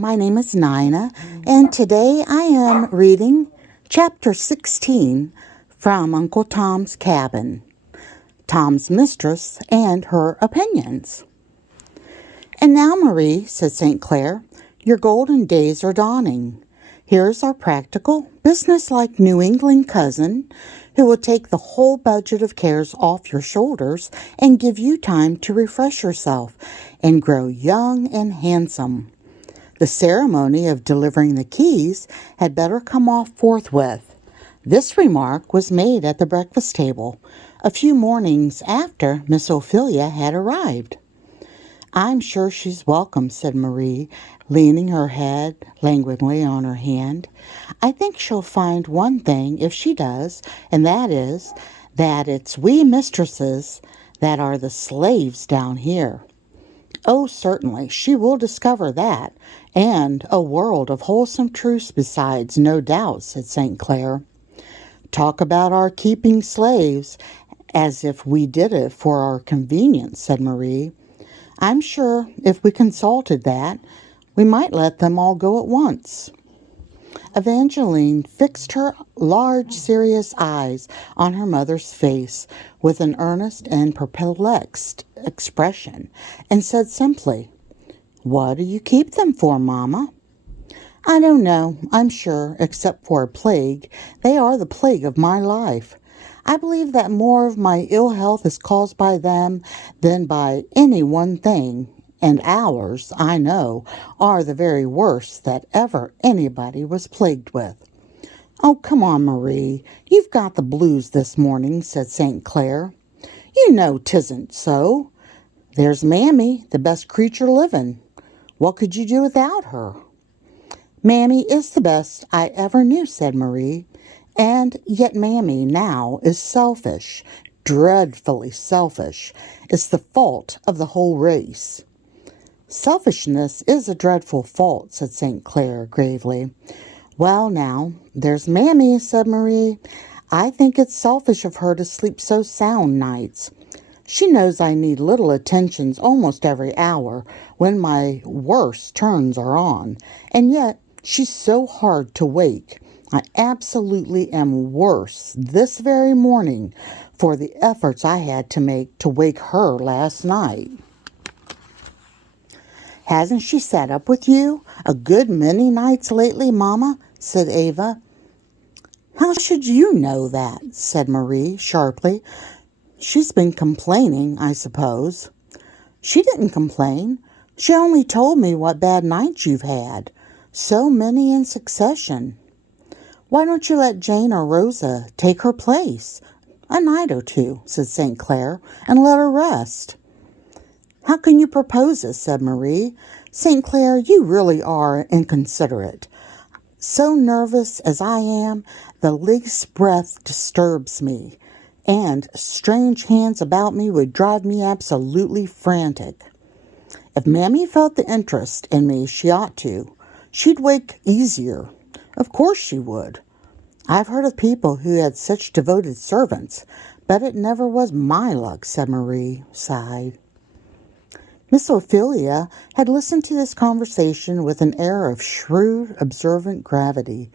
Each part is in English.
my name is Nina, and today I am reading Chapter 16 from Uncle Tom's Cabin, Tom's Mistress and Her Opinions. "And now, Marie," said St. Clair, "your golden days are dawning. Here's our practical, businesslike New England cousin who will take the whole budget of cares off your shoulders and give you time to refresh yourself and grow young and handsome. The ceremony of delivering the keys had better come off forthwith." This remark was made at the breakfast table, a few mornings after Miss Ophelia had arrived. "I'm sure she's welcome," said Marie, leaning her head languidly on her hand. "I think she'll find one thing if she does, and that is that it's we mistresses that are the slaves down here." "Oh, certainly, she will discover that, and a world of wholesome truths besides, no doubt," said St. Clair. "Talk about our keeping slaves, as if we did it for our convenience," said Marie. "I'm sure if we consulted that, we might let them all go at once." Evangeline fixed her large, serious eyes on her mother's face with an earnest and perplexed expression, and said simply, "What do you keep them for, Mamma?" "I don't know, I'm sure, except for a plague. They are the plague of my life. I believe that more of my ill health is caused by them than by any one thing, and ours, I know, are the very worst that ever anybody was plagued with." "Oh, come on, Marie. You've got the blues this morning," said St. Clair. "You know 'tisn't so. There's Mammy, the best creature living. What could you do without her?" "Mammy is the best I ever knew," said Marie. "And yet Mammy now is selfish, dreadfully selfish. It's the fault of the whole race." "Selfishness is a dreadful fault," said St. Clair gravely. "Well, now, there's Mammy," said Marie. "I think it's selfish of her to sleep so sound nights. She knows I need little attentions almost every hour when my worst turns are on, and yet she's so hard to wake. I absolutely am worse this very morning for the efforts I had to make to wake her last night." "Hasn't she sat up with you a good many nights lately, Mamma?" said Ava. "How should you know that?" said Marie sharply. "She's been complaining, I suppose." "She didn't complain. She only told me what bad nights you've had. So many in succession." "Why don't you let Jane or Rosa take her place a night or two," said St. Clair, "and let her rest?" "How can you propose it?" said Marie. "St. Clair, you really are inconsiderate. So nervous as I am, the least breath disturbs me, and strange hands about me would drive me absolutely frantic. If Mammy felt the interest in me she ought to, she'd wake easier. Of course she would. I've heard of people who had such devoted servants, but it never was my luck," said Marie, sighed. Miss Ophelia had listened to this conversation with an air of shrewd, observant gravity,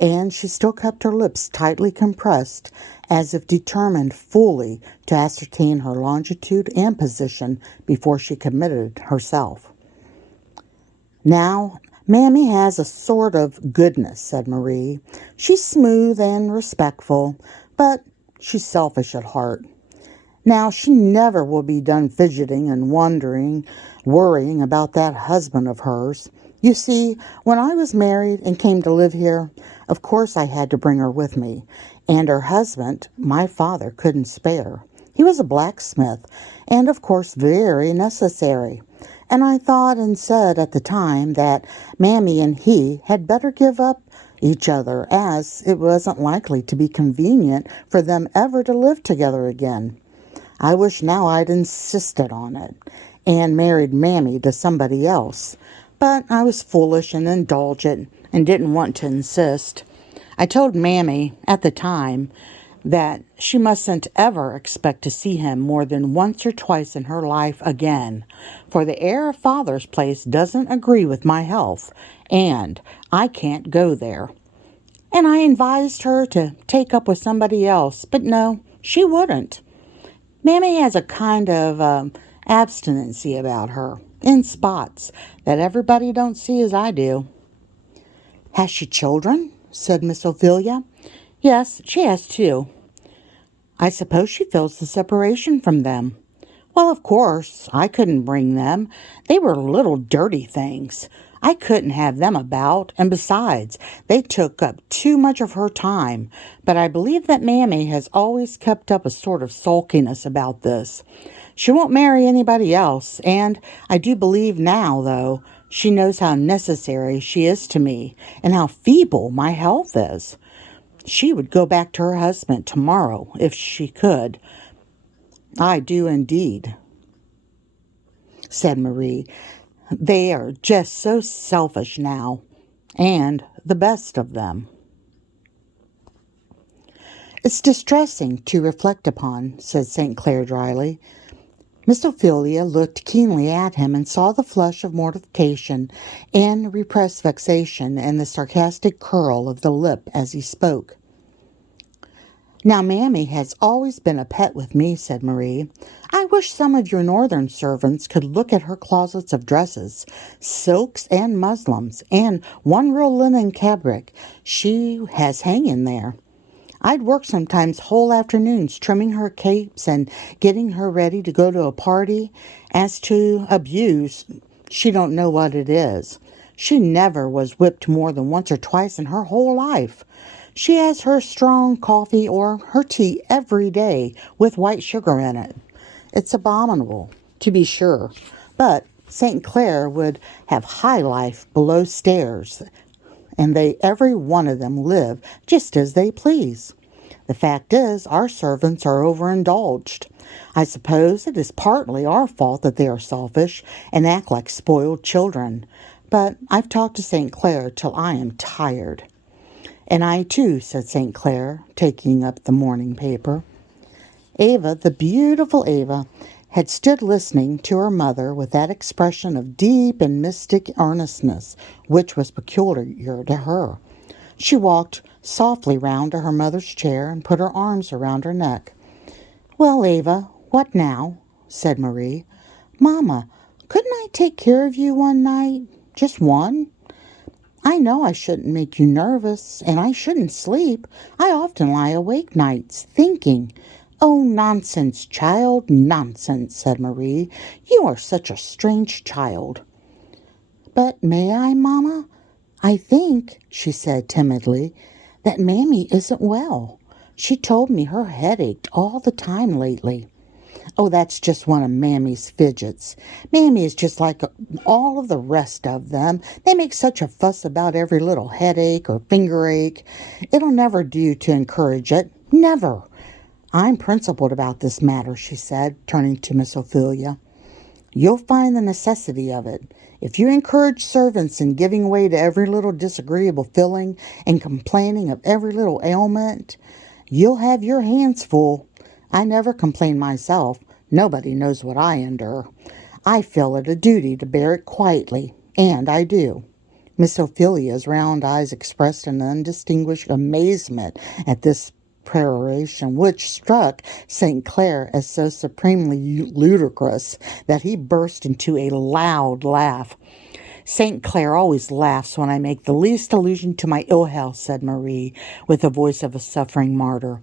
and she still kept her lips tightly compressed, as if determined fully to ascertain her longitude and position before she committed herself. "Now, Mammy has a sort of goodness," said Marie. "She's smooth and respectful, but she's selfish at heart. Now, she never will be done fidgeting and worrying about that husband of hers. You see, when I was married and came to live here, of course I had to bring her with me, and her husband, my father, couldn't spare. He was a blacksmith, and of course very necessary. And I thought and said at the time that Mammy and he had better give up each other, as it wasn't likely to be convenient for them ever to live together again. I wish now I'd insisted on it, and married Mammy to somebody else. But I was foolish and indulgent, and didn't want to insist. I told Mammy at the time that she mustn't ever expect to see him more than once or twice in her life again, for the air of father's place doesn't agree with my health, and I can't go there. And I advised her to take up with somebody else, but no, she wouldn't. Mammy has a kind of abstinency about her, in spots, that everybody don't see as I do. Has she children? Said Miss Ophelia. Yes, she has two. I suppose she feels the separation from them. Well, of course, I couldn't bring them. They were little dirty things. I couldn't have them about, and besides, they took up too much of her time. But I believe that Mammy has always kept up a sort of sulkiness about this. She won't marry anybody else, and I do believe now, though, she knows how necessary she is to me, and how feeble my health is. She would go back to her husband tomorrow if she could. I do indeed, said Marie. They are just so selfish now, and the best of them. It's distressing to reflect upon, said St. Clair dryly. Miss Ophelia looked keenly at him and saw the flush of mortification and repressed vexation and the sarcastic curl of the lip as he spoke. Now, Mammy has always been a pet with me, said Marie. I wish some of your northern servants could look at her closets of dresses, silks and muslins, and one real linen cambric she has hanging there. I'd work sometimes whole afternoons trimming her capes and getting her ready to go to a party. As to abuse, she don't know what it is. She never was whipped more than once or twice in her whole life. She has her strong coffee or her tea every day with white sugar in it. It's abominable, to be sure, but St. Clair would have high life below stairs, and they every one of them live just as they please. The fact is, our servants are overindulged. I suppose it is partly our fault that they are selfish and act like spoiled children, but I've talked to St. Clair till I am tired. And I too, said St. Clair, taking up the morning paper. Ava, the beautiful Ava, had stood listening to her mother with that expression of deep and mystic earnestness which was peculiar to her. She walked softly round to her mother's chair and put her arms around her neck. Well, Ava, what now? Said Marie. Mamma, couldn't I take care of you one night? Just one? I know I shouldn't make you nervous, and I shouldn't sleep. I often lie awake nights, thinking. Oh, nonsense, child, nonsense, said Marie. You are such a strange child. But may I, Mamma? I think, she said timidly, that Mammy isn't well. She told me her head ached all the time lately. Oh, that's just one of Mammy's fidgets. Mammy is just like all of the rest of them. They make such a fuss about every little headache or finger ache. It'll never do to encourage it. Never. I'm principled about this matter, she said, turning to Miss Ophelia. You'll find the necessity of it. If you encourage servants in giving way to every little disagreeable feeling and complaining of every little ailment, you'll have your hands full. I never complain myself. Nobody knows what I endure. I feel it a duty to bear it quietly, and I do. Miss Ophelia's round eyes expressed an undistinguished amazement at this peroration, which struck St. Clair as so supremely ludicrous that he burst into a loud laugh. St. Clair always laughs when I make the least allusion to my ill health, said Marie, with the voice of a suffering martyr.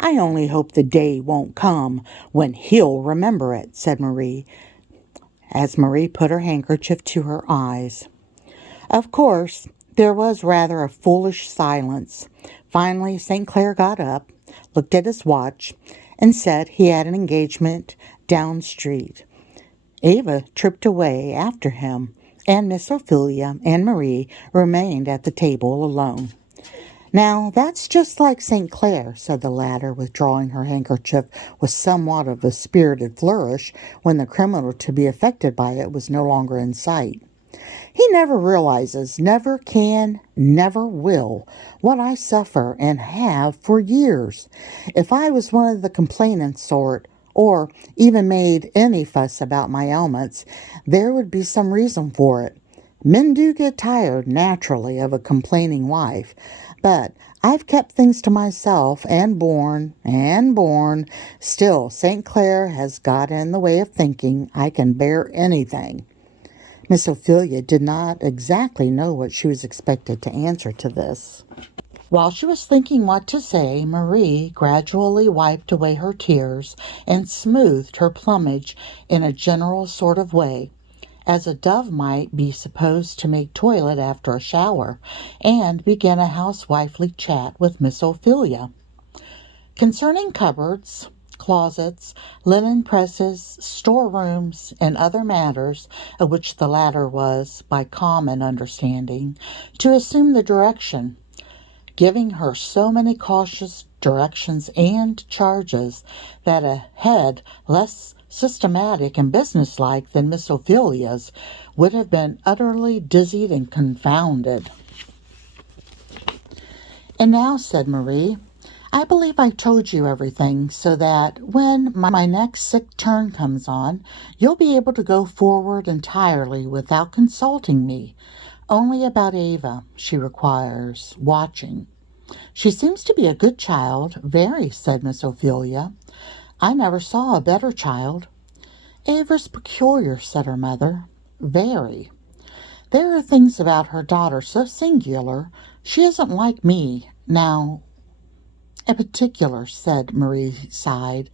I only hope the day won't come when he'll remember it, said Marie, as Marie put her handkerchief to her eyes. Of course, there was rather a foolish silence. Finally, St. Clair got up, looked at his watch, and said he had an engagement down street. Ava tripped away after him, and Miss Ophelia and Marie remained at the table alone. Now, that's just like St. Clair, said the latter, withdrawing her handkerchief with somewhat of a spirited flourish when the criminal to be affected by it was no longer in sight. He never realizes, never can, never will, what I suffer and have for years. If I was one of the complaining sort, or even made any fuss about my ailments, there would be some reason for it. Men do get tired, naturally, of a complaining wife, but I've kept things to myself and borne. Still, St. Clair has got in the way of thinking I can bear anything. Miss Ophelia did not exactly know what she was expected to answer to this. While she was thinking what to say, Marie gradually wiped away her tears and smoothed her plumage in a general sort of way, as a dove might be supposed to make toilet after a shower, and began a housewifely chat with Miss Ophelia. Concerning cupboards, closets, linen presses, storerooms, and other matters of which the latter was, by common understanding, to assume the direction, giving her so many cautious directions and charges that a head less systematic and businesslike than Miss Ophelia's would have been utterly dizzied and confounded. "And now," said Marie, "I believe I told you everything, so that when my next sick turn comes on, you'll be able to go forward entirely without consulting me. Only about Ava, she requires watching." "She seems to be a good child, very," said Miss Ophelia. "I never saw a better child." "Ava's peculiar," said her mother. "Very. There are things about her daughter so singular. She isn't like me, now." "In particular," said Marie, sighed,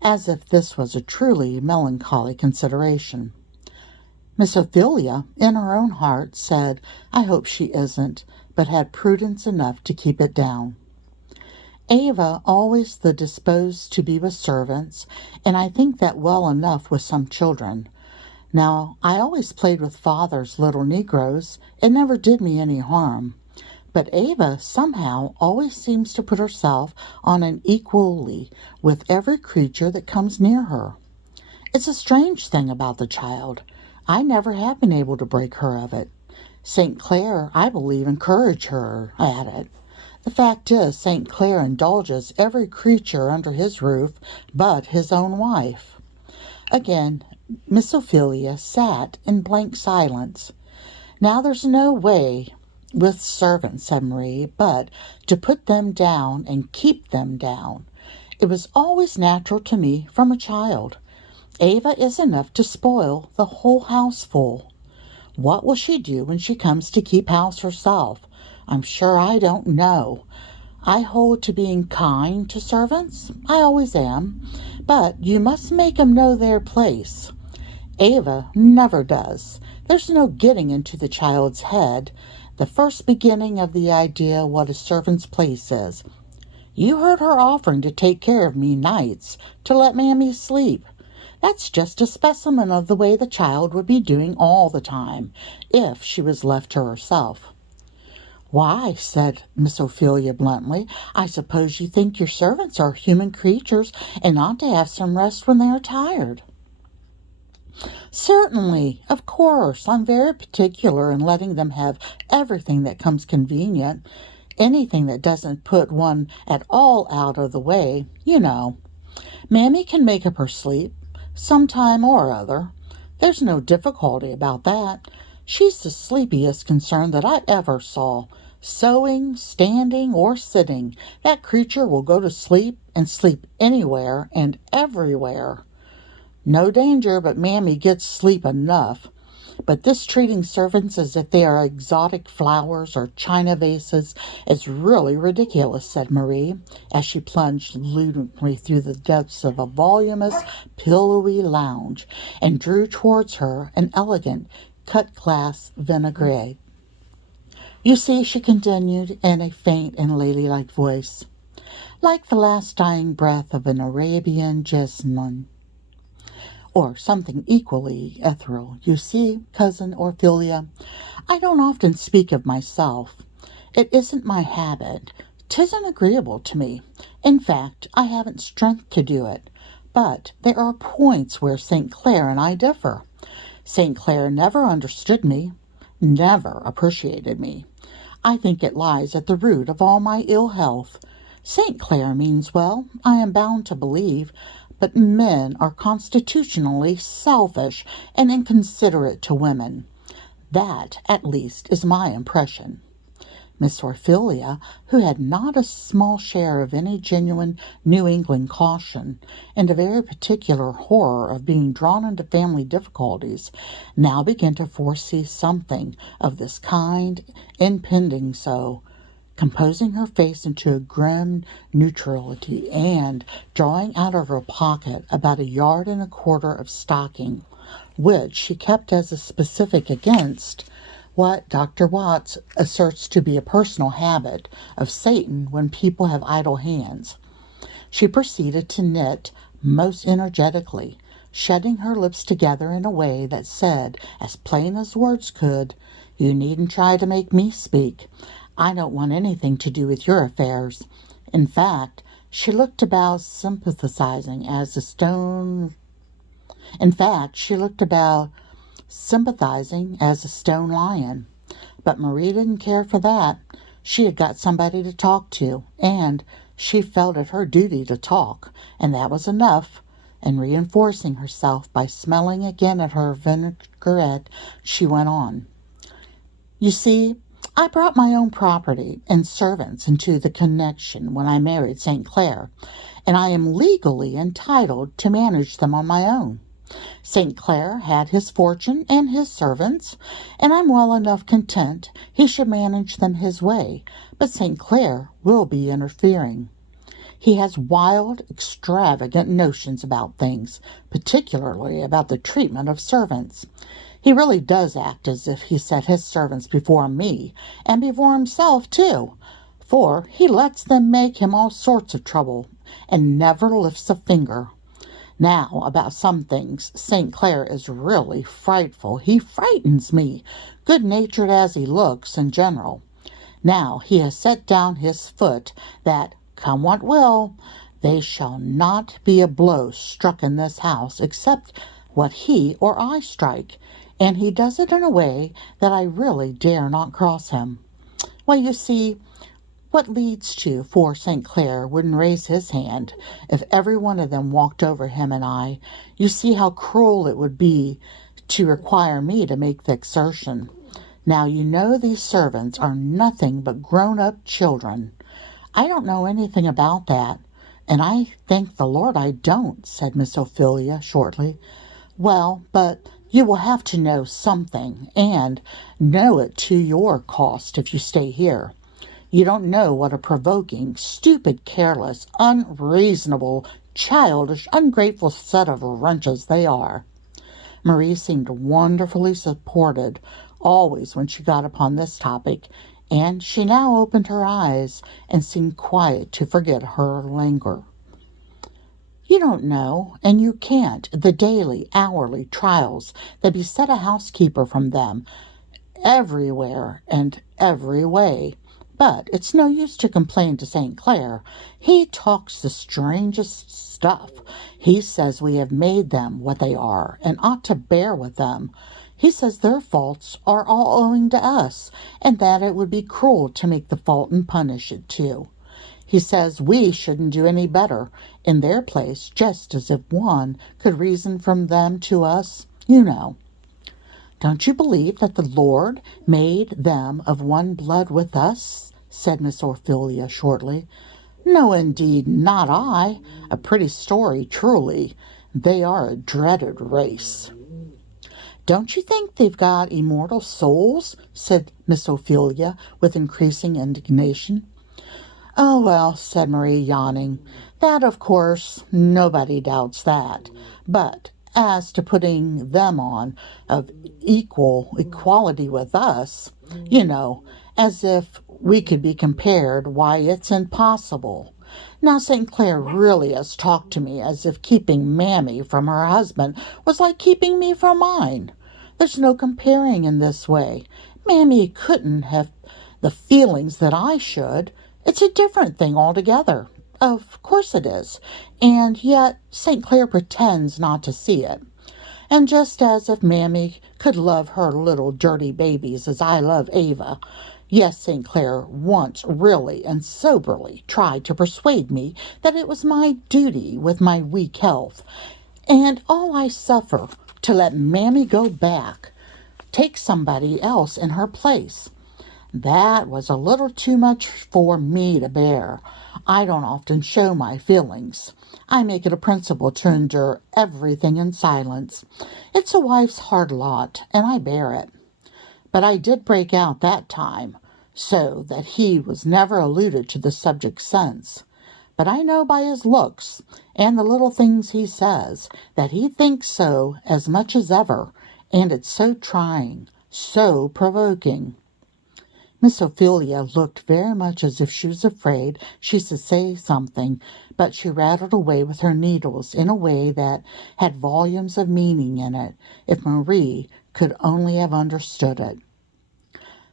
as if this was a truly melancholy consideration. Miss Ophelia, in her own heart, said, "I hope she isn't," but had prudence enough to keep it down. "Ava always the disposed to be with servants, and I think that well enough with some children. Now, I always played with father's little negroes. It never did me any harm. But Ava, somehow, always seems to put herself on an equality with every creature that comes near her. It's a strange thing about the child. I never have been able to break her of it. St. Clair, I believe, encouraged her at it. The fact is, St. Clair indulges every creature under his roof but his own wife." Again, Miss Ophelia sat in blank silence. "Now, there's no way with servants," said Marie, "but to put them down and keep them down. It was always natural to me from a child. Ava is enough to spoil the whole houseful. What will she do when she comes to keep house herself? I'm sure I don't know. I hold to being kind to servants. I always am. But you must make 'em know their place. Ava never does. There's no getting into the child's head the first beginning of the idea what a servant's place is. You heard her offering to take care of me nights, to let Mammy sleep. That's just a specimen of the way the child would be doing all the time, if she was left to herself." "Why," said Miss Ophelia bluntly, "I suppose you think your servants are human creatures and ought to have some rest when they are tired." "Certainly, of course. I'm very particular in letting them have everything that comes convenient. Anything that doesn't put one at all out of the way, you know. Mammy can make up her sleep, some time or other. There's no difficulty about that. She's the sleepiest concern that I ever saw. Sewing, standing, or sitting, that creature will go to sleep and sleep anywhere and everywhere. No danger but Mammy gets sleep enough. But this treating servants as if they are exotic flowers or china vases is really ridiculous," said Marie, as she plunged lutely through the depths of a voluminous, pillowy lounge, and drew towards her an elegant cut-glass vinaigrette. "You see," she continued, in a faint and ladylike voice, "like the last dying breath of an Arabian jasmine, or something equally ethereal. You see, Cousin Ophelia, I don't often speak of myself. It isn't my habit. 'Tisn't agreeable to me. In fact, I haven't strength to do it. But there are points where St. Clair and I differ. St. Clair never understood me. never appreciated me. I think it lies at the root of all my ill health. St. Clair means well, I am bound to believe, but men are constitutionally selfish and inconsiderate to women. That, at least, is my impression. Miss Ophelia, who had not a small share of any genuine New England caution, and a very particular horror of being drawn into family difficulties, now began to foresee something of this kind impending, so, composing her face into a grim neutrality, and drawing out of her pocket about 1.25 yards of stocking, which she kept as a specific against what Dr. Watts asserts to be a personal habit of Satan when people have idle hands, she proceeded to knit most energetically, shutting her lips together in a way that said, as plain as words could, "You needn't try to make me speak. I don't want anything to do with your affairs." In fact, she looked about sympathizing as a stone lion. But Marie didn't care for that. She had got somebody to talk to, and she felt it her duty to talk, and that was enough. And reinforcing herself by smelling again at her vinaigrette, she went on. "You see, I brought my own property and servants into the connection when I married St. Clair, and I am legally entitled to manage them on my own. St. Clair had his fortune and his servants, and I'm well enough content he should manage them his way, but St. Clair will be interfering. He has wild, extravagant notions about things, particularly about the treatment of servants. He really does act as if he set his servants before me, and before himself, too, for he lets them make him all sorts of trouble, and never lifts a finger. Now, about some things, St. Clair is really frightful. He frightens me, good-natured as he looks in general. Now he has set down his foot that, come what will, there shall not be a blow struck in this house except what he or I strike, and he does it in a way that I really dare not cross him. Well, you see, what leads to, for St. Clair wouldn't raise his hand if every one of them walked over him and I. You see how cruel it would be to require me to make the exertion. Now, you know these servants are nothing but grown-up children." "I don't know anything about that, and I thank the Lord I don't," said Miss Ophelia shortly. "Well, but you will have to know something, and know it to your cost if you stay here. You don't know what a provoking, stupid, careless, unreasonable, childish, ungrateful set of wretches they are." Marie seemed wonderfully supported always when she got upon this topic, and she now opened her eyes and seemed quiet to forget her languor. "You don't know, and you can't, the daily, hourly trials that beset a housekeeper from them, everywhere and every way. But it's no use to complain to St. Clair. He talks the strangest stuff. He says we have made them what they are, and ought to bear with them. He says their faults are all owing to us, and that it would be cruel to make the fault and punish it too. He says we shouldn't do any better in their place, just as if one could reason from them to us, you know." "Don't you believe that the Lord made them of one blood with us?" said Miss Ophelia shortly. "No, indeed, not I. A pretty story, truly. They are a dreaded race." "Don't you think they've got immortal souls?" said Miss Ophelia with increasing indignation. "Oh, well," said Marie, yawning, "that, of course, nobody doubts that. But as to putting them on of equality with us, you know, as if we could be compared, why, it's impossible. Now, St. Clair really has talked to me as if keeping Mammy from her husband was like keeping me from mine. There's no comparing in this way. Mammy couldn't have the feelings that I should. It's a different thing altogether. Of course it is. And yet St. Clair pretends not to see it. And just as if Mammy could love her little dirty babies as I love Ava, yes, St. Clair once really and soberly tried to persuade me that it was my duty with my weak health, and all I suffer, to let Mammy go back, take somebody else in her place. That was a little too much for me to bear. I don't often show my feelings. I make it a principle to endure everything in silence. It's a wife's hard lot, and I bear it. But I did break out that time, so that he was never alluded to the subject since. But I know by his looks, and the little things he says, that he thinks so as much as ever, and it's so trying, so provoking. Miss Ophelia looked very much as if she was afraid she should say something, but she rattled away with her needles in a way that had volumes of meaning in it, if Marie could only have understood it.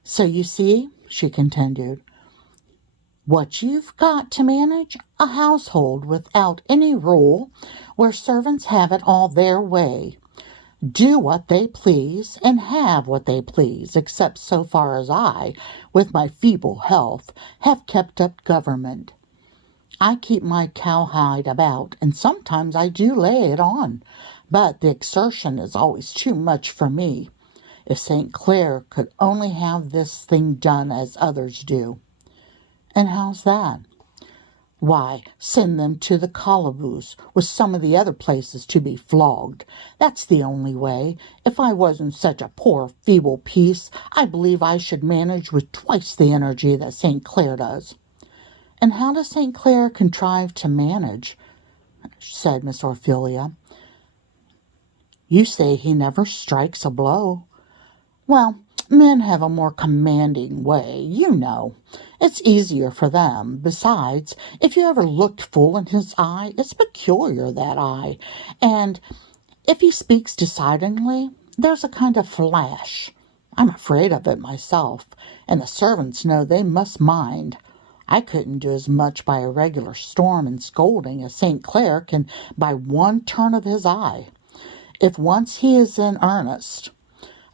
So you see, she continued, what you've got to manage a household without any rule, where servants have it all their way. Do what they please and have what they please, except so far as I, with my feeble health, have kept up government. I keep my cowhide about, and sometimes I do lay it on, but the exertion is always too much for me. If St. Clair could only have this thing done as others do. And how's that? Why, send them to the calaboose with some of the other places to be flogged. That's the only way. If I wasn't such a poor, feeble piece, I believe I should manage with twice the energy that St. Clair does. And how does St. Clair contrive to manage? Said Miss Ophelia. You say he never strikes a blow. Well, men have a more commanding way, you know. It's easier for them. Besides, if you ever looked full in his eye, it's peculiar, that eye. And if he speaks decidedly, there's a kind of flash. I'm afraid of it myself, and the servants know they must mind. I couldn't do as much by a regular storm and scolding as St. Clair can by one turn of his eye. If once he is in earnest,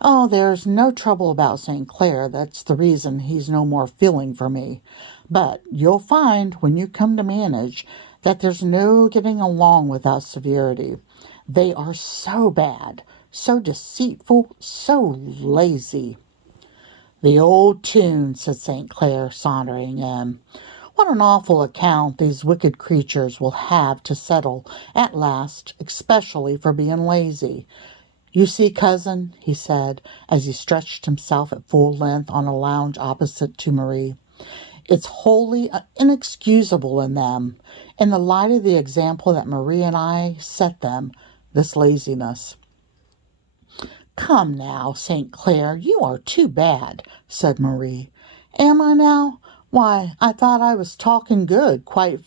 oh, there's no trouble about St. Clair. That's the reason he's no more feeling for me. But you'll find, when you come to manage, that there's no getting along without severity. They are so bad, so deceitful, so lazy. The old tune, said St. Clair, sauntering in. What an awful account these wicked creatures will have to settle at last, especially for being lazy. You see, cousin, he said, as he stretched himself at full length on a lounge opposite to Marie, it's wholly inexcusable in them, in the light of the example that Marie and I set them, this laziness. Come now, St. Clair, you are too bad, said Marie. Am I now? Why, I thought I was talking good, quite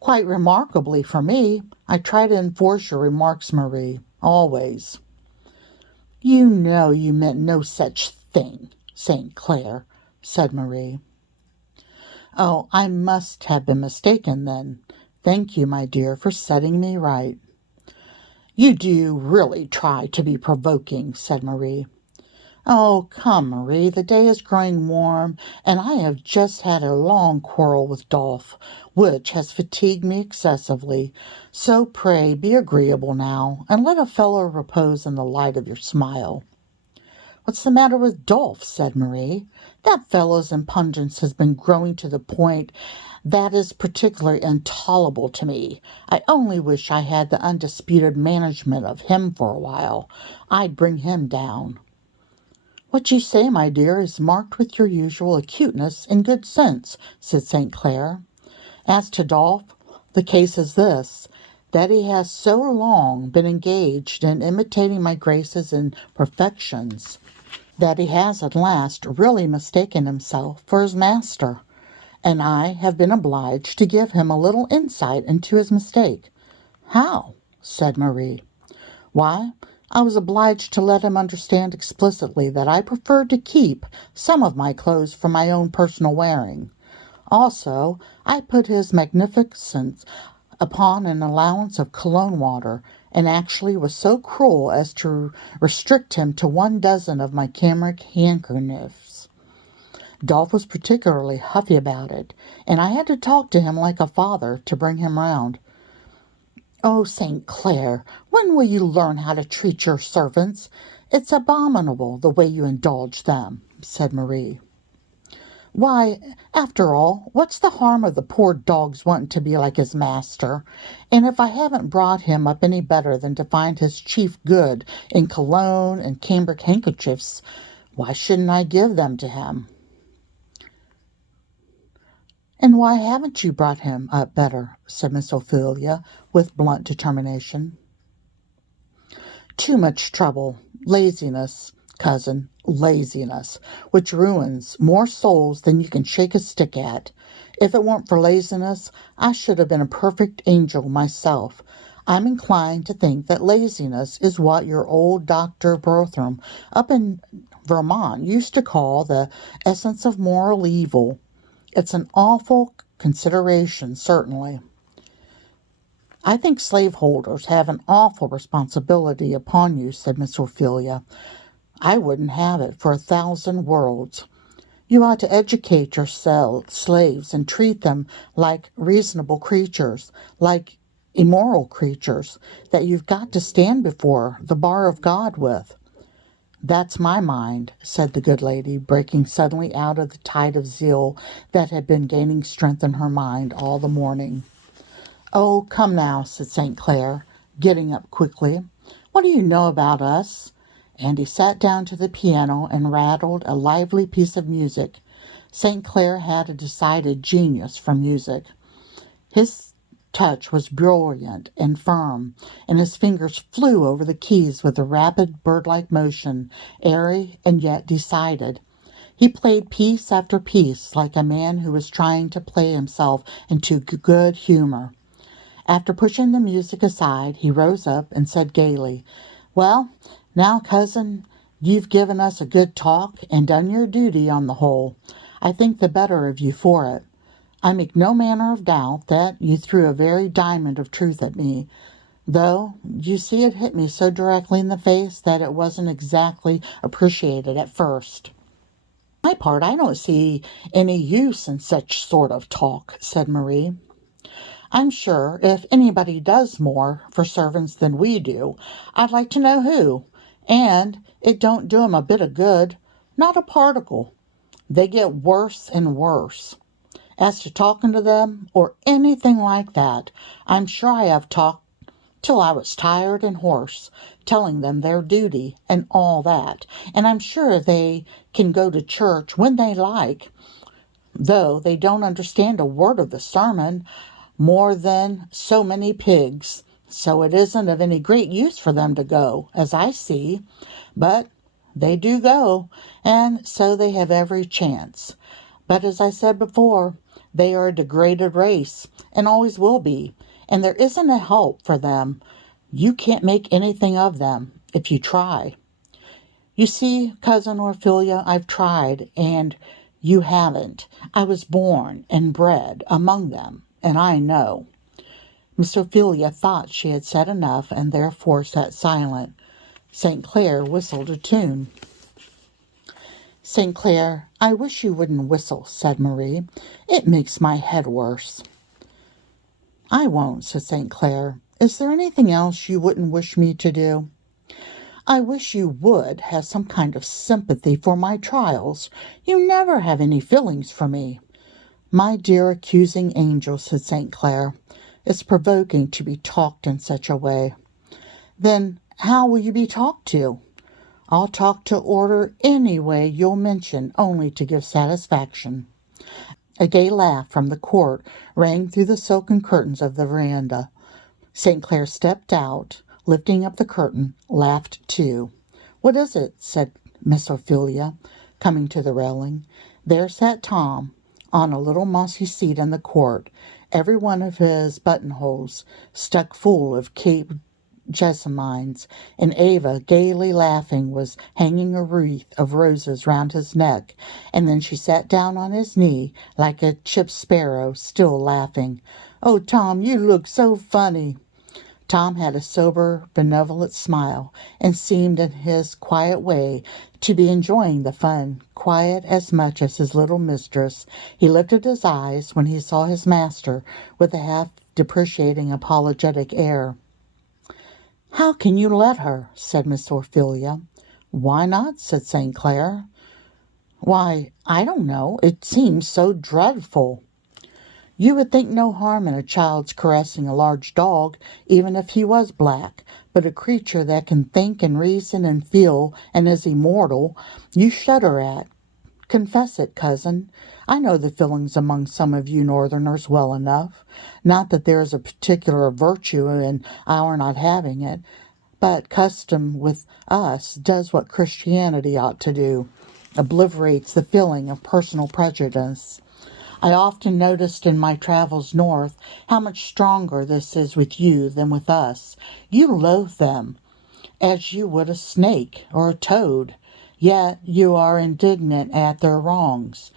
remarkably for me. I try to enforce your remarks, Marie. Always. You know you meant no such thing, St. Clair, said Marie. Oh, I must have been mistaken then. Thank you, my dear, for setting me right. You do really try to be provoking, said Marie. Oh, come, Marie, the day is growing warm, and I have just had a long quarrel with Dolph, which has fatigued me excessively. So pray be agreeable now, and let a fellow repose in the light of your smile. What's the matter with Dolph? Said Marie. That fellow's impudence has been growing to the point that is particularly intolerable to me. I only wish I had the undisputed management of him for a while. I'd bring him down. What you say, my dear, is marked with your usual acuteness and good sense, said St. Clair. As to Dolph, the case is this, that he has so long been engaged in imitating my graces and perfections, that he has at last really mistaken himself for his master, and I have been obliged to give him a little insight into his mistake. How? Said Marie. Why, I was obliged to let him understand explicitly that I preferred to keep some of my clothes for my own personal wearing. Also, I put his magnificence upon an allowance of cologne water, and actually was so cruel as to restrict him to 1 dozen of my cambric handkerchiefs. Dolph was particularly huffy about it, and I had to talk to him like a father to bring him round. "Oh, St. Clair, when will you learn how to treat your servants? It's abominable the way you indulge them," said Marie. "Why, after all, what's the harm of the poor dog's wanting to be like his master? And if I haven't brought him up any better than to find his chief good in cologne and cambric handkerchiefs, why shouldn't I give them to him?" "And why haven't you brought him up better?" said Miss Ophelia, with blunt determination. "Too much trouble. Laziness, cousin, laziness, which ruins more souls than you can shake a stick at. If it weren't for laziness, I should have been a perfect angel myself. I'm inclined to think that laziness is what your old Dr. Bertram up in Vermont used to call the essence of moral evil. It's an awful consideration, certainly." "I think slaveholders have an awful responsibility upon you," said Miss Ophelia. "I wouldn't have it for 1,000 worlds. You ought to educate your slaves and treat them like reasonable creatures, like immoral creatures that you've got to stand before the bar of God with." "That's my mind," said the good lady, breaking suddenly out of the tide of zeal that had been gaining strength in her mind all the morning. "Oh, come now," said St. Clair, getting up quickly. "What do you know about us?" And he sat down to the piano and rattled a lively piece of music. St. Clair had a decided genius for music. His touch was brilliant and firm, and his fingers flew over the keys with a rapid bird-like motion, airy and yet decided. He played piece after piece like a man who was trying to play himself into good humor. After pushing the music aside, he rose up and said gaily, "Well, now, cousin, you've given us a good talk and done your duty on the whole. I think the better of you for it. I make no manner of doubt that you threw a very diamond of truth at me, though you see it hit me so directly in the face that it wasn't exactly appreciated at first." "For my part, I don't see any use in such sort of talk," said Marie. "I'm sure if anybody does more for servants than we do, I'd like to know who. And it don't do 'em a bit of good, not a particle. They get worse and worse. As to talking to them, or anything like that, I'm sure I have talked till I was tired and hoarse, telling them their duty and all that, and I'm sure they can go to church when they like, though they don't understand a word of the sermon more than so many pigs, so it isn't of any great use for them to go, as I see. But they do go, and so they have every chance. But as I said before, they are a degraded race, and always will be, and there isn't a help for them. You can't make anything of them, if you try. You see, Cousin Ophelia, I've tried, and you haven't. I was born and bred among them, and I know." Miss Ophelia thought she had said enough, and therefore sat silent. St. Clair whistled a tune. "St. Clair, I wish you wouldn't whistle," said Marie. "It makes my head worse." "I won't," said St. Clair. "Is there anything else you wouldn't wish me to do?" "I wish you would have some kind of sympathy for my trials. You never have any feelings for me." "My dear accusing angel," said St. Clair, "it's provoking to be talked in such a way." "Then how will you be talked to?" "I'll talk to order any way you'll mention, only to give satisfaction." A gay laugh from the court rang through the silken curtains of the veranda. St. Clair stepped out, lifting up the curtain, laughed too. "What is it?" said Miss Ophelia, coming to the railing. There sat Tom, on a little mossy seat in the court, every one of his buttonholes stuck full of Cape jessamines, and Ava, gaily laughing, was hanging a wreath of roses round his neck, and then she sat down on his knee like a chipped sparrow, still laughing. "Oh, Tom, you look so funny." Tom had a sober, benevolent smile and seemed in his quiet way to be enjoying the fun quite as much as his little mistress. He lifted his eyes when he saw his master with a half-deprecating, apologetic air. "How can you let her?" said Miss Ophelia. "Why not?" said St. Clair. "Why, I don't know. It seems so dreadful." "You would think no harm in a child's caressing a large dog, even if he was black, but a creature that can think and reason and feel and is immortal, you shudder at. Confess it, cousin. I know the feelings among some of you Northerners well enough. Not that there is a particular virtue in our not having it, but custom with us does what Christianity ought to do, obliterates the feeling of personal prejudice. I often noticed in my travels north how much stronger this is with you than with us. You loathe them, as you would a snake or a toad, yet you are indignant at their wrongs.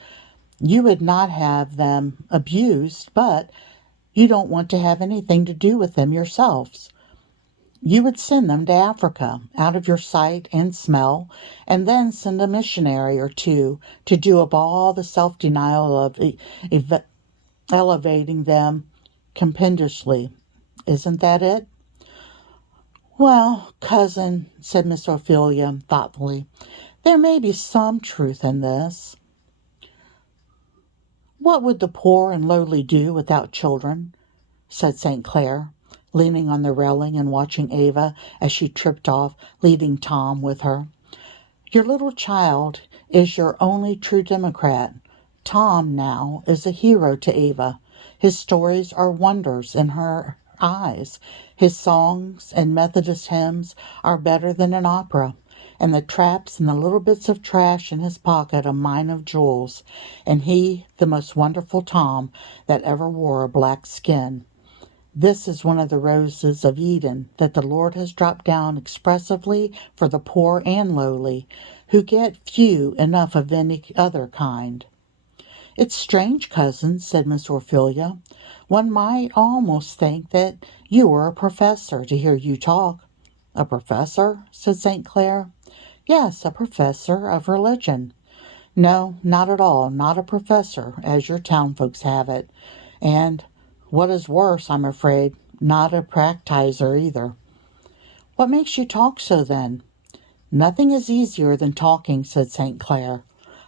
You would not have them abused, but you don't want to have anything to do with them yourselves. You would send them to Africa, out of your sight and smell, and then send a missionary or two to do up all the self-denial of elevating them compendiously. Isn't that it?" "Well, cousin," said Miss Ophelia thoughtfully, "there may be some truth in this. What would the poor and lowly do without children?" said St. Clair, leaning on the railing and watching Ava as she tripped off, leading Tom with her. "Your little child is your only true Democrat. Tom, now, is a hero to Ava. His stories are wonders in her eyes. His songs and Methodist hymns are better than an opera. And the traps and the little bits of trash in his pocket a mine of jewels. And he the most wonderful Tom that ever wore a black skin. This is one of the roses of Eden that the Lord has dropped down expressively for the poor and lowly, who get few enough of any other kind." "It's strange, cousin," said Miss Ophelia. "One might almost think that you were a professor, to hear you talk." "A professor?" said St. Clair. "Yes, a professor of religion." "No, not at all. Not a professor, as your town folks have it. And, what is worse, I'm afraid, not a practizer either." "What makes you talk so, then?" "Nothing is easier than talking," said St. Clair.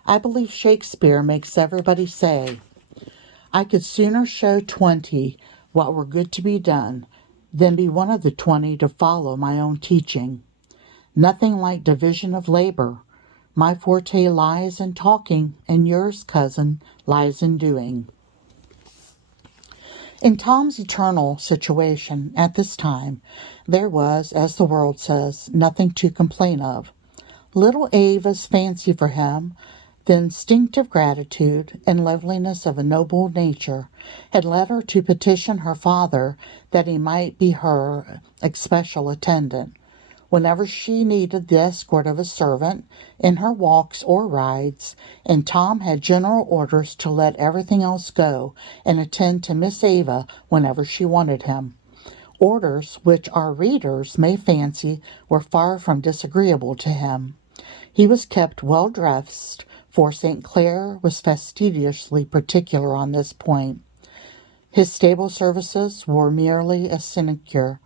"I believe Shakespeare makes everybody say, 'I could sooner show 20 what were good to be done than be one of the 20 to follow my own teaching.' Nothing like division of labor. My forte lies in talking, and yours, cousin, lies in doing." In Tom's eternal situation at this time, there was, as the world says, nothing to complain of. Little Ava's fancy for him, the instinctive gratitude and loveliness of a noble nature, had led her to petition her father that he might be her especial attendant. Whenever she needed the escort of a servant, in her walks or rides, and Tom had general orders to let everything else go and attend to Miss Ava whenever she wanted him. Orders which our readers may fancy were far from disagreeable to him. He was kept well dressed, for St. Clair was fastidiously particular on this point. His stable services were merely a sinecure,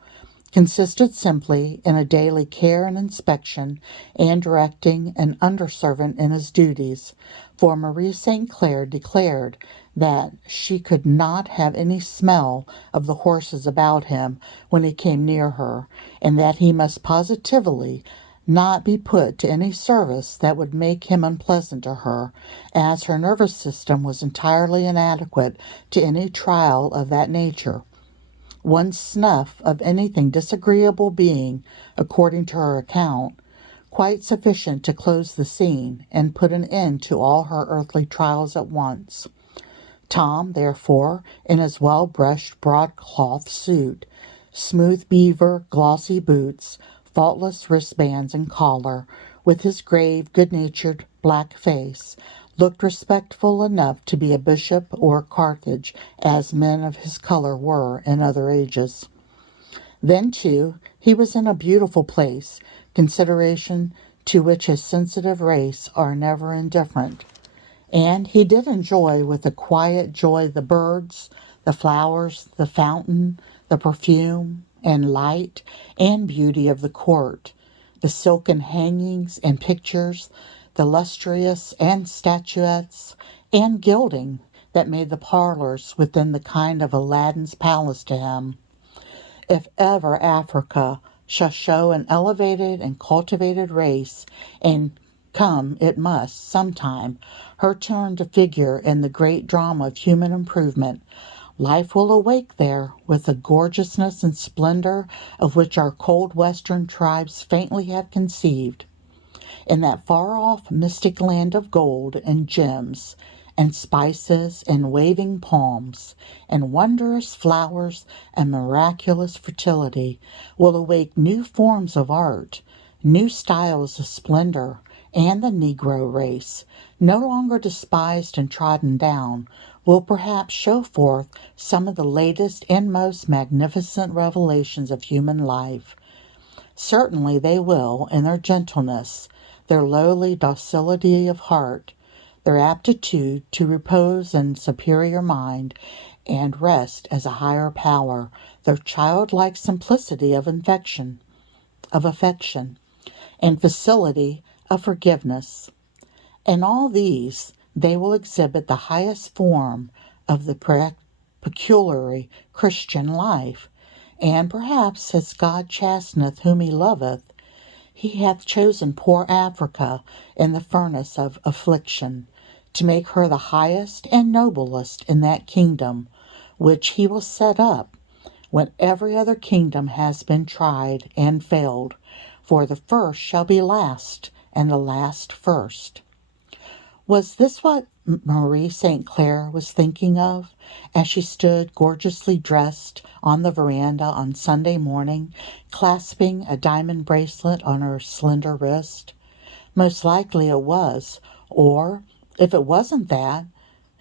consisted simply in a daily care and inspection and directing an under-servant in his duties, for Marie St. Clair declared that she could not have any smell of the horses about him when he came near her, and that he must positively not be put to any service that would make him unpleasant to her, as her nervous system was entirely inadequate to any trial of that nature. One snuff of anything disagreeable being, according to her account, quite sufficient to close the scene and put an end to all her earthly trials at once. Tom, therefore, in his well-brushed broadcloth suit, smooth beaver, glossy boots, faultless wristbands and collar, with his grave, good-natured black face, looked respectable enough to be a bishop or Carthage, as men of his color were in other ages. Then, too, he was in a beautiful place, consideration to which his sensitive race are never indifferent. And he did enjoy with a quiet joy the birds, the flowers, the fountain, the perfume and light and beauty of the court, the silken hangings and pictures, the lustrous and statuettes and gilding that made the parlors within the kind of Aladdin's palace to him. If ever Africa shall show an elevated and cultivated race, and come it must, sometime, her turn to figure in the great drama of human improvement, life will awake there with a gorgeousness and splendor of which our cold western tribes faintly have conceived. In that far-off mystic land of gold and gems and spices and waving palms and wondrous flowers and miraculous fertility will awake new forms of art, new styles of splendor, and the Negro race, no longer despised and trodden down, will perhaps show forth some of the latest and most magnificent revelations of human life. Certainly they will, in their gentleness, their lowly docility of heart, their aptitude to repose in superior mind and rest as a higher power, their childlike simplicity of affection, and facility of forgiveness. In all these they will exhibit the highest form of the peculiarly Christian life, and perhaps as God chasteneth whom he loveth, he hath chosen poor Africa in the furnace of affliction, to make her the highest and noblest in that kingdom, which he will set up when every other kingdom has been tried and failed, for the first shall be last, and the last first. Was this what Marie St. Clair was thinking of as she stood gorgeously dressed on the veranda on Sunday morning, clasping a diamond bracelet on her slender wrist? Most likely it was, or if it wasn't that,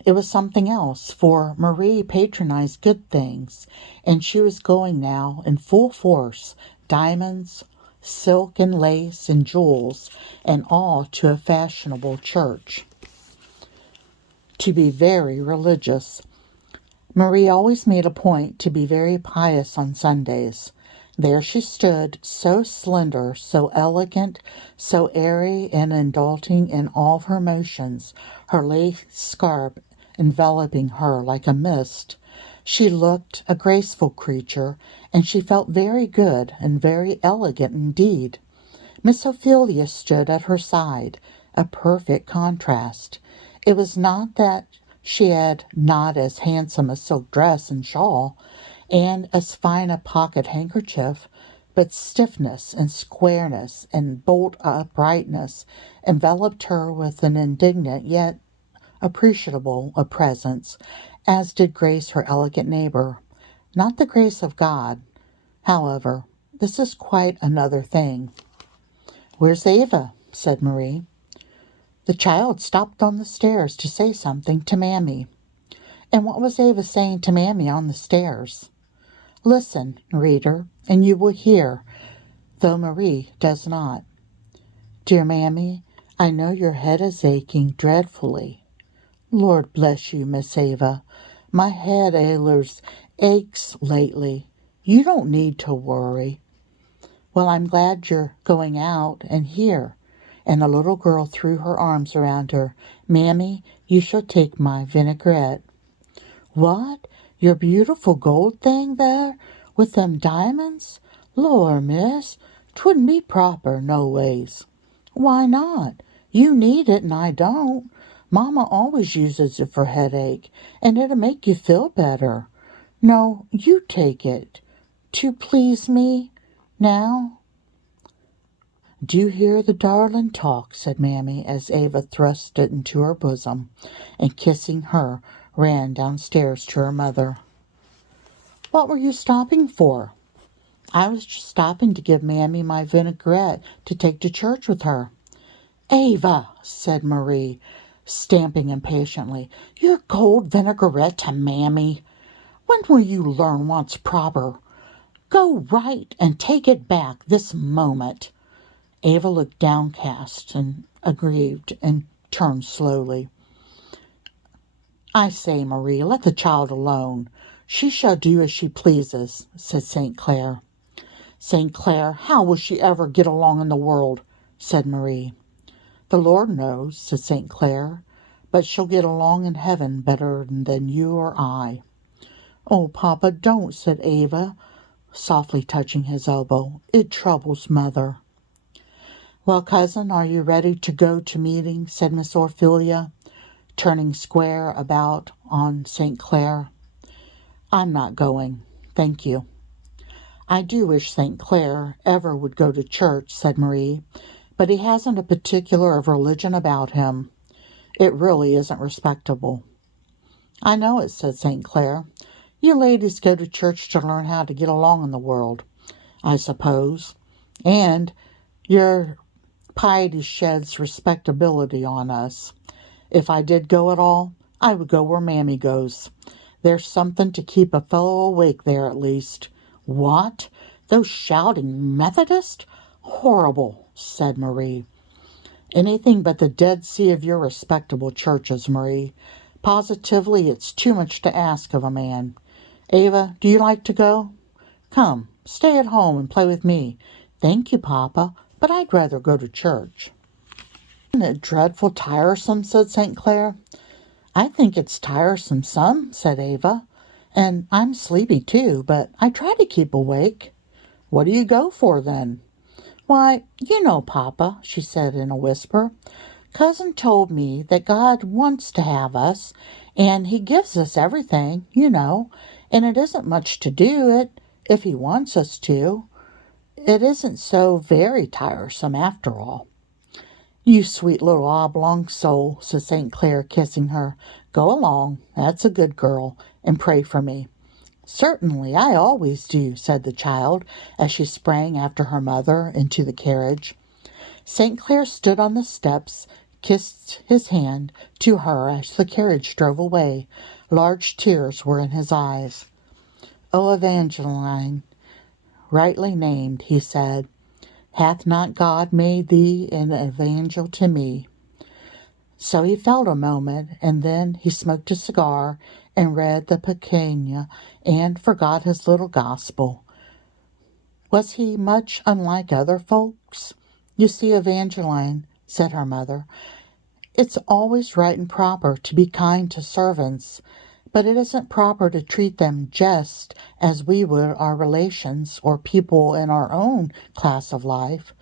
it was something else, for Marie patronized good things, and she was going now in full force, diamonds, silk and lace and jewels, and all to a fashionable church, to be very religious. Marie always made a point to be very pious on Sundays. There she stood, so slender, so elegant, so airy and indulging in all of her motions, her lace scarf enveloping her like a mist. She looked a graceful creature, and she felt very good and very elegant indeed. Miss Ophelia stood at her side, a perfect contrast. It was not that she had not as handsome a silk dress and shawl, and as fine a pocket handkerchief, but stiffness and squareness and bolt uprightness enveloped her with an indignant yet appreciable a presence, as did grace her elegant neighbor. Not the grace of God, however. This is quite another thing. "Where's Ava?" said Marie. The child stopped on the stairs to say something to Mammy. And what was Ava saying to Mammy on the stairs? Listen, reader, and you will hear, though Marie does not. "Dear Mammy, I know your head is aching dreadfully." "Lord bless you, Miss Ava, my head aches lately. You don't need to worry." "Well, I'm glad you're going out, and here," and the little girl threw her arms around her. "Mammy, you shall take my vinaigrette." "What? Your beautiful gold thing there, with them diamonds? Lor, miss, 'twouldn't be proper, no ways." "Why not? You need it, and I don't. Mamma always uses it for headache, and it'll make you feel better. No, you take it. To please me. Now." "Do you hear the darling talk?" said Mammy, as Ava thrust it into her bosom, and kissing her, ran downstairs to her mother. "What were you stopping for?" "I was just stopping to give Mammy my vinaigrette to take to church with her." "Ava!" said Marie. stamping impatiently. Your gold vinaigrette to Mammy. When will you learn what's proper? Go right and take it back this moment. Ava looked downcast and aggrieved and turned slowly. I say, Marie, let the child alone. She shall do as she pleases, said St. Clair. St. Clair, how will she ever get along in the world? Said Marie. The Lord knows, said St. Clair, but she'll get along in heaven better than you or I. Oh, Papa, don't, said Ava, softly touching his elbow. It troubles Mother. Well, cousin, are you ready to go to meeting? Said Miss Ophelia, turning square about on St. Clair. I'm not going, thank you. I do wish St. Clair ever would go to church, said Marie, but he hasn't a particular of religion about him. It really isn't respectable. I know it, said St. Clair. You ladies go to church to learn how to get along in the world, I suppose, and your piety sheds respectability on us. If I did go at all, I would go where Mammy goes. There's something to keep a fellow awake there at least. What? Those shouting Methodists? Horrible, said Marie. Anything but the Dead Sea of your respectable churches, Marie. Positively, it's too much to ask of a man. Ava, do you like to go? Come, stay at home and play with me. Thank you, Papa, but I'd rather go to church. Isn't it dreadful tiresome, said St. Clair. I think it's tiresome some, said Ava, and I'm sleepy too, but I try to keep awake. What do you go for then? Why, you know, Papa, she said in a whisper. Cousin told me that God wants to have us, and he gives us everything, you know, and it isn't much to do it if he wants us to. It isn't so very tiresome after all. You sweet little oblong soul, said St. Clair, kissing her. Go along, that's a good girl, and pray for me. Certainly, I always do, said the child, as she sprang after her mother into the carriage. St. Clair stood on the steps, kissed his hand to her as the carriage drove away. Large tears were in his eyes. "O Evangeline, rightly named," he said, "hath not God made thee an evangel to me?" So he felt a moment, and then he smoked a cigar and read the Pecania and forgot his little gospel. Was he much unlike other folks? You see, Evangeline, said her mother, it's always right and proper to be kind to servants, but it isn't proper to treat them just as we would our relations or people in our own class of life.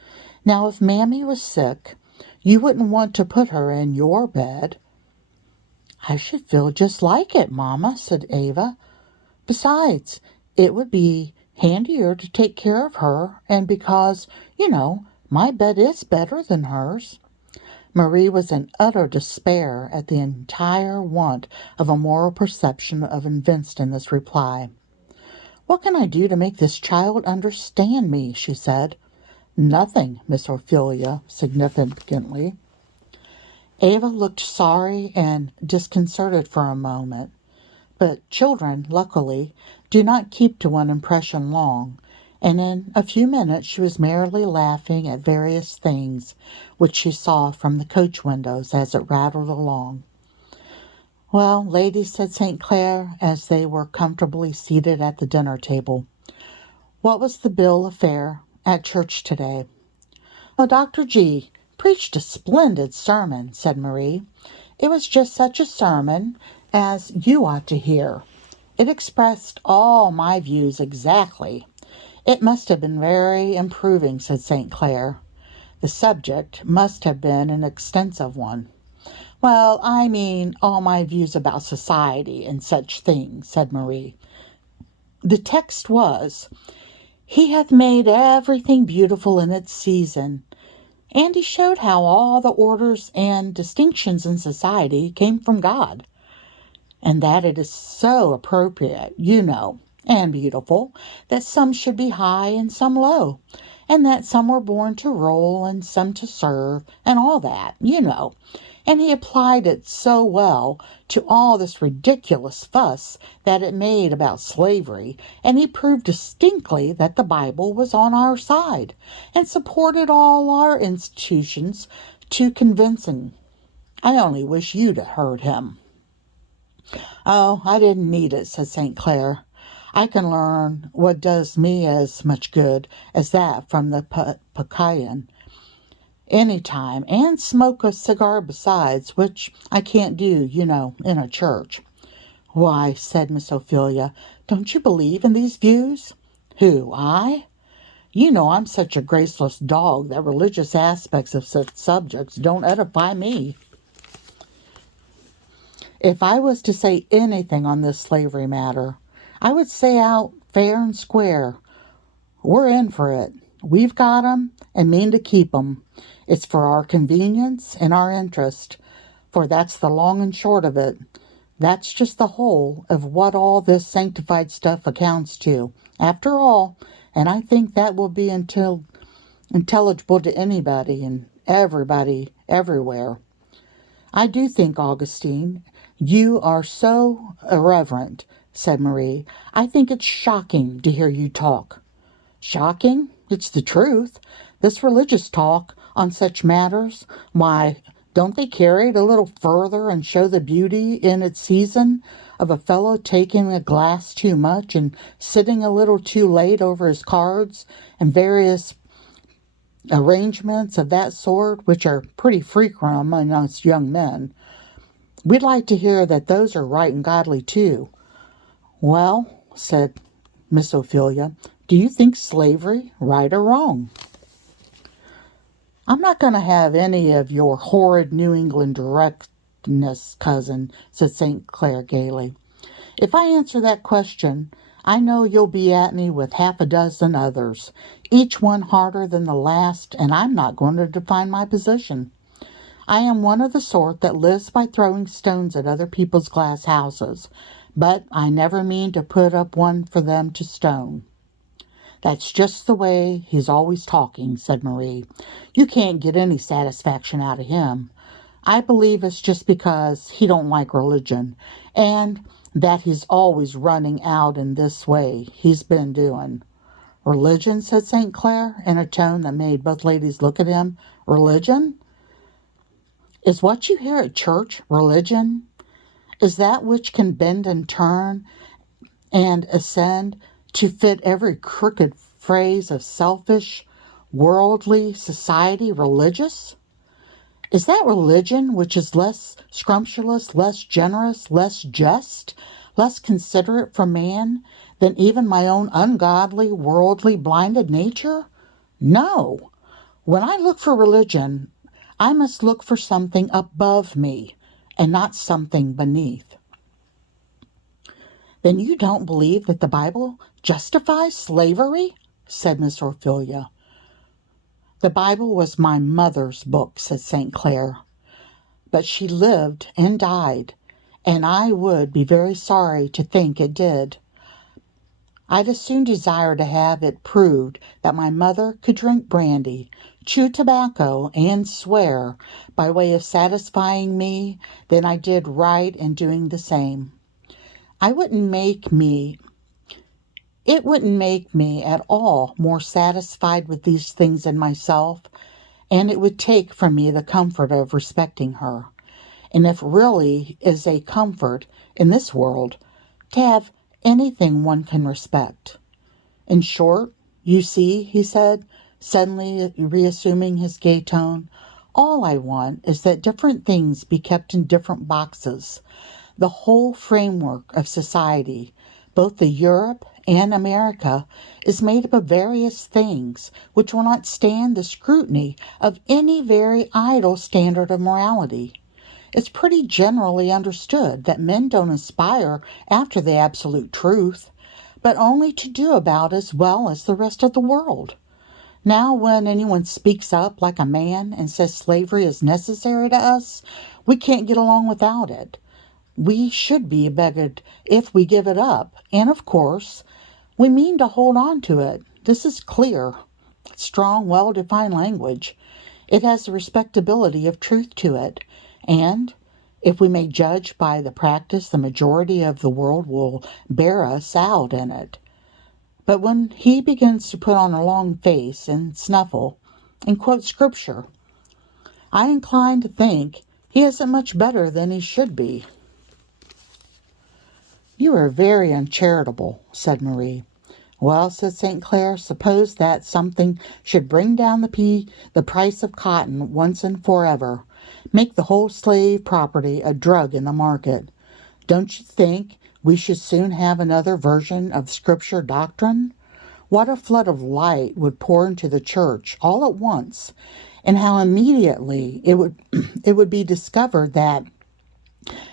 Now, if Mammy was sick, you wouldn't want to put her in your bed. I should feel just like it, Mamma, said Ava. Besides, it would be handier to take care of her, and because, my bed is better than hers. Marie was in utter despair at the entire want of a moral perception of evinced in this reply. What can I do to make this child understand me? She said. Nothing, Miss Ophelia, significantly. Ava looked sorry and disconcerted for a moment. But children, luckily, do not keep to one impression long, and in a few minutes she was merrily laughing at various things which she saw from the coach windows as it rattled along. Well, ladies, said St. Clair, as they were comfortably seated at the dinner table, what was the bill of fare at church today? Oh, Dr. G. preached a splendid sermon, said Marie. It was just such a sermon as you ought to hear. It expressed all my views exactly. It must have been very improving, said St. Clair. The subject must have been an extensive one. Well, I mean all my views about society and such things, said Marie. The text was, He hath made everything beautiful in its season. And he showed how all the orders and distinctions in society came from God, and that it is so appropriate, and beautiful, that some should be high and some low, and that some were born to rule and some to serve, and all that, you know. And he applied it so well to all this ridiculous fuss that it made about slavery, and he proved distinctly that the Bible was on our side, and supported all our institutions to convincing. I only wish you'd heard him. Oh, I didn't need it, said St. Clair. I can learn what does me as much good as that from the Pocahontas any time, and smoke a cigar besides, which I can't do, you know, in a church. Why, said Miss Ophelia, don't you believe in these views? Who, I? You know I'm such a graceless dog that religious aspects of such subjects don't edify me. If I was to say anything on this slavery matter, I would say out fair and square, we're in for it. We've got 'em and mean to keep 'em. It's for our convenience and our interest, for that's the long and short of it. That's just the whole of what all this sanctified stuff accounts to, after all, and I think that will be intelligible to anybody and everybody everywhere. I do think, Augustine, you are so irreverent, said Marie. I think it's shocking to hear you talk. Shocking? It's the truth. This religious talk on such matters, why, don't they carry it a little further and show the beauty in its season of a fellow taking a glass too much and sitting a little too late over his cards and various arrangements of that sort, which are pretty frequent among us young men? We'd like to hear that those are right and godly too. Well, said Miss Ophelia, do you think slavery right or wrong? I'm not going to have any of your horrid New England directness, cousin, said St. Clair gaily. If I answer that question, I know you'll be at me with half a dozen others, each one harder than the last, and I'm not going to define my position. I am one of the sort that lives by throwing stones at other people's glass houses, but I never mean to put up one for them to stone. That's just the way he's always talking, said Marie. You can't get any satisfaction out of him. I believe it's just because he don't like religion, and that he's always running out in this way he's been doing. Religion, said St. Clair, in a tone that made both ladies look at him. Religion? Is what you hear at church religion? Is that which can bend and turn and ascend to fit every crooked phrase of selfish, worldly society religious? Is that religion which is less scrumptious, less generous, less just, less considerate for man than even my own ungodly, worldly, blinded nature? No. When I look for religion, I must look for something above me and not something beneath. Then you don't believe that the Bible justifies slavery? Said Miss Ophelia. The Bible was my mother's book, said St. Clair, but she lived and died, and I would be very sorry to think it did. I'd as soon desire to have it proved that my mother could drink brandy, chew tobacco, and swear by way of satisfying me than I did right in doing the same. It wouldn't make me at all more satisfied with these things in myself, and it would take from me the comfort of respecting her. And if really is a comfort in this world to have anything one can respect. In short, you see, he said, suddenly reassuming his gay tone, all I want is that different things be kept in different boxes. The whole framework of society, both the Europe and America, is made up of various things which will not stand the scrutiny of any very idle standard of morality. It's pretty generally understood that men don't aspire after the absolute truth, but only to do about as well as the rest of the world. Now, when anyone speaks up like a man and says slavery is necessary to us, we can't get along without it. We should be beggared if we give it up, and of course, we mean to hold on to it. This is clear. strong, well-defined language. It has the respectability of truth to it, and if we may judge by the practice, the majority of the world will bear us out in it. But when he begins to put on a long face and snuffle and quote scripture, I incline to think he isn't much better than he should be. You are very uncharitable, said Marie. Well, said St. Clair, suppose that something should bring down the price of cotton once and forever, make the whole slave property a drug in the market. Don't you think we should soon have another version of Scripture doctrine? What a flood of light would pour into the church all at once, and how immediately it would be discovered that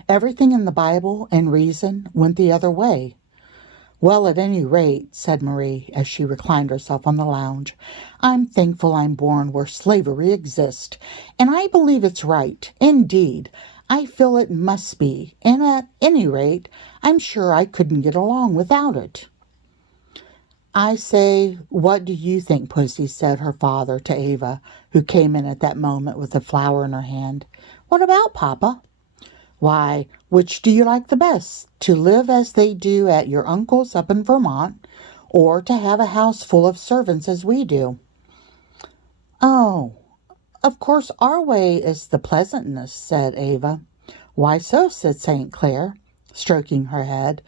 everything in the Bible and reason went the other way. Well, at any rate, said Marie, as she reclined herself on the lounge, I'm thankful I'm born where slavery exists, and I believe it's right. Indeed, I feel it must be, and at any rate, I'm sure I couldn't get along without it. I say, what do you think, Pussy? Said her father to Ava, who came in at that moment with a flower in her hand. What about, Papa? Why, which do you like the best, to live as they do at your uncle's up in Vermont, or to have a house full of servants as we do? Oh, of course our way is the pleasantness, said Ava. Why so? Said St. Clair, stroking her head.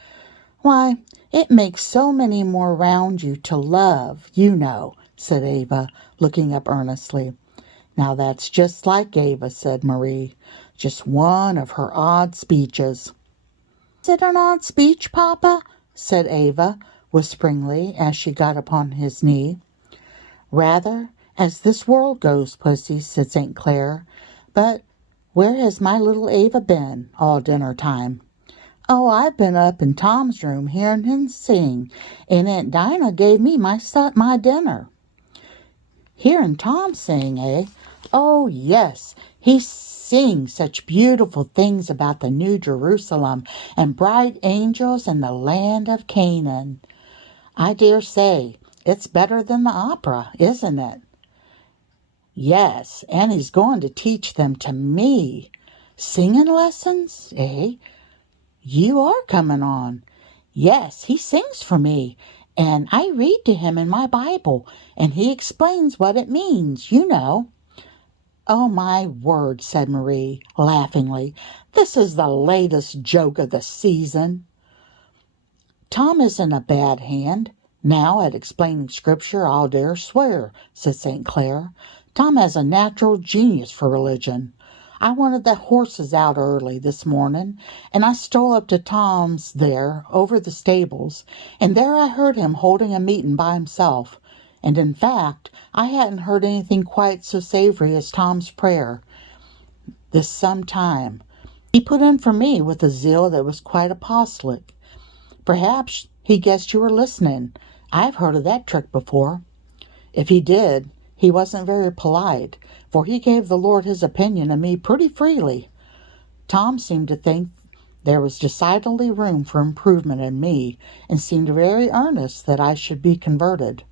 Why, it makes so many more round you to love, you know, said Ava, looking up earnestly. Now that's just like Ava, said Marie. Just one of her odd speeches. Is it an odd speech, Papa? Said Ava, whisperingly, as she got upon his knee. Rather, as this world goes, Pussy, said St. Clair. But where has my little Ava been all dinner time? Oh, I've been up in Tom's room hearing him sing, and Aunt Dinah gave me my dinner. Hearing Tom sing, eh? Oh, yes, he sings such beautiful things about the New Jerusalem and bright angels and the land of Canaan. I dare say it's better than the opera, isn't it? Yes, and he's going to teach them to me. Singing lessons, eh? You are coming on. Yes, he sings for me, and I read to him in my Bible, and he explains what it means, you know. Oh, my word, said Marie, laughingly. This is the latest joke of the season. Tom isn't a bad hand. Now, at explaining Scripture, I'll dare swear, said St. Clair. Tom has a natural genius for religion. I wanted the horses out early this morning, and I stole up to Tom's there, over the stables, and there I heard him holding a meeting by himself. And in fact, I hadn't heard anything quite so savory as Tom's prayer this some time. He put in for me with a zeal that was quite apostolic. Perhaps he guessed you were listening. I've heard of that trick before. If he did, he wasn't very polite, for he gave the Lord his opinion of me pretty freely. Tom seemed to think there was decidedly room for improvement in me, and seemed very earnest that I should be converted.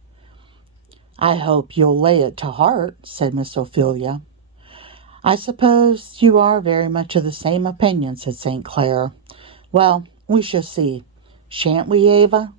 I hope you'll lay it to heart, said Miss Ophelia. I suppose you are very much of the same opinion, said St. Clair. Well, we shall see. Shan't we, Ava?